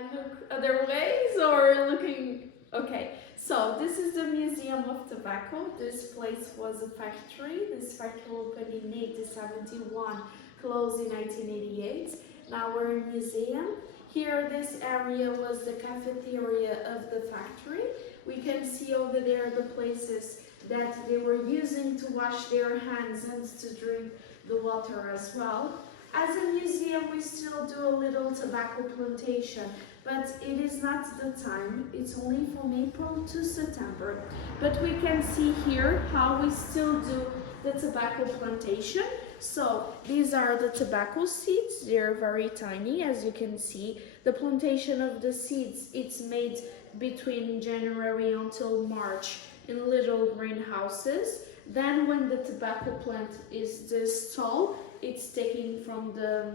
I look other ways or looking? Okay, so this is the Museum of Tobacco. This place was a factory. This factory opened in 1871, closed in 1988. Now we're in museum. Here, this area was the cafeteria of the factory. We can see over there the places that they were using to wash their hands and to drink the water as well. As a museum, we still do a little tobacco plantation, but it is not the time. It's only from April to September. But we can see here how we still do the tobacco plantation. So these are the tobacco seeds. They're very tiny, as you can see. The plantation of the seeds, it's made between January until March in little greenhouses. Then when the tobacco plant is this tall, it's taken from the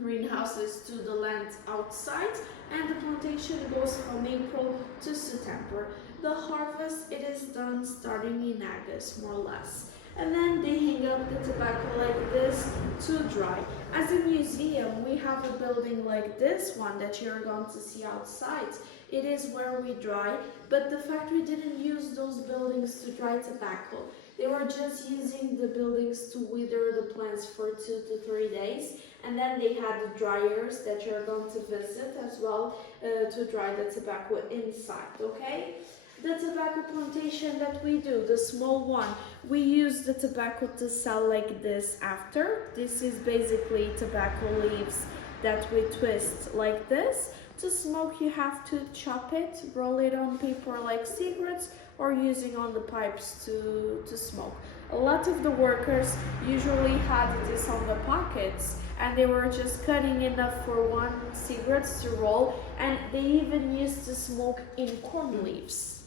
greenhouses to the land outside, and the plantation goes from April to September. The harvest, it is done starting in August, more or less. And then they hang up the tobacco like this to dry. As a museum, we have a building like this one that you're going to see outside. It is where we dry, but the factory didn't use those buildings to dry tobacco. They were just using the buildings to wither the plants for 2 to 3 days, and then they had the dryers that you're going to visit as well to dry the tobacco inside, okay? The tobacco plantation that we do, the small one, we use the tobacco to sell like this after. This is basically tobacco leaves that we twist like this. To smoke, you have to chop it, roll it on paper like cigarettes, or using on the pipes to smoke. A lot of the workers usually had this on the pockets, and they were just cutting enough for 1 cigarette to roll, and they even used to smoke in corn leaves,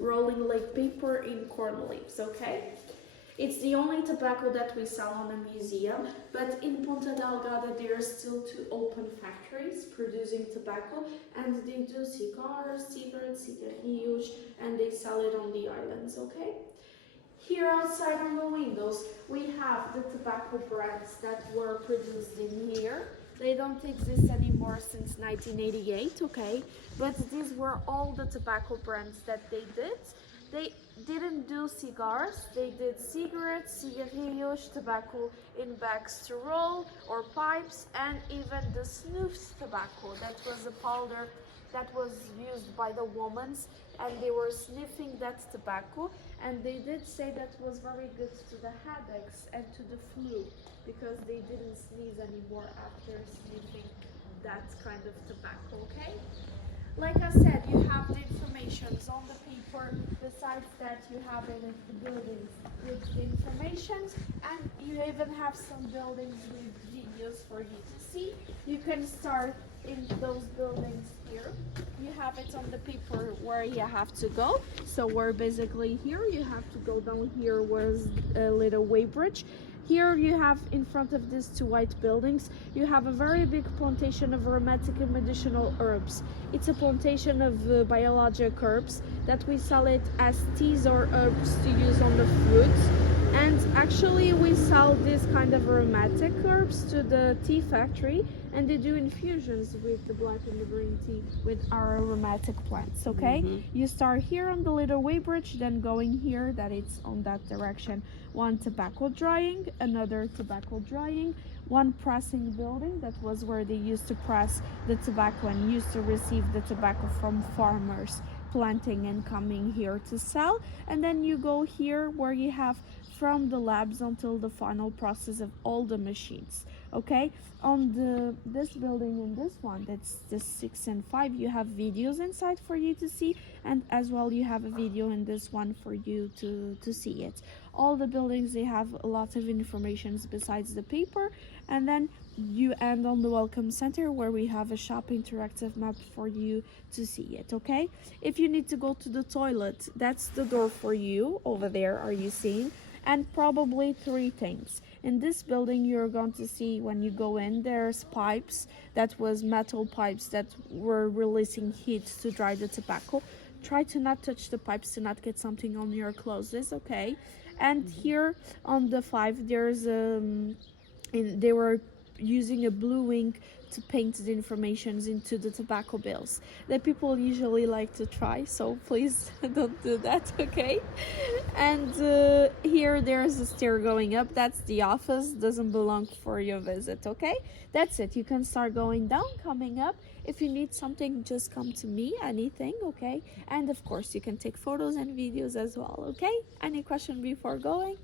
rolling like paper in corn leaves, okay? It's the only tobacco that we sell on the museum, but in Ponta Delgada there are still 2 open factories producing tobacco, and they do cigars, cigarettes, cigarrillos, and they sell it on the islands, okay? Here outside on the windows, we have the tobacco brands that were produced in here. They don't exist anymore since 1988, okay? But these were all the tobacco brands that they did. They didn't do cigars, they did cigarettes, cigarrillos, tobacco in bags to roll, or pipes, and even the snuff tobacco. That was a powder that was used by the women, and they were sniffing that tobacco, and they did say that was very good to the headaches and to the flu, because they didn't sneeze anymore after sniffing that kind of tobacco, okay? Like I said, you have the informations on the paper. Besides that, you have it in the buildings with the informations, and you even have some buildings with videos for you to see. You can start in those buildings here. You have it on the paper where you have to go. So we're basically here. You have to go down here was a little weighbridge. Here you have, in front of these 2 white buildings, you have a very big plantation of aromatic and medicinal herbs. It's a plantation of biologic herbs that we sell it as teas or herbs to use on the fruits. And actually we sell this kind of aromatic herbs to the tea factory, and they do infusions with the black and the green tea with our aromatic plants, okay? You start here on the little weighbridge, then going here, that it's on that direction. 1 tobacco drying, another tobacco drying, 1 pressing building, that was where they used to press the tobacco and used to receive the tobacco from farmers planting and coming here to sell. And then you go here where you have from the labs until the final process of all the machines, okay? On this building and this one, that's the 6 and 5, you have videos inside for you to see, and as well you have a video in this one for you to see it. All the buildings, they have a lot of information besides the paper. And then you end on the welcome center where we have a shop interactive map for you to see it, okay? If you need to go to the toilet, that's the door for you over there, are you seeing? And probably 3 things. In this building, you're going to see when you go in, there's pipes, that was metal pipes that were releasing heat to dry the tobacco. Try to not touch the pipes to not get something on your clothes, okay? And here on the 5, there's they were using a blue ink to paint the informations into the tobacco bills that people usually like to try, so please don't do that, okay? And here there's a stair going up. That's the office, doesn't belong for your visit, okay? That's it. You can start going down, coming up. If you need something, just come to me, anything, okay? And of course you can take photos and videos as well, okay? Any question before going?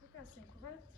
Fica assim, correto?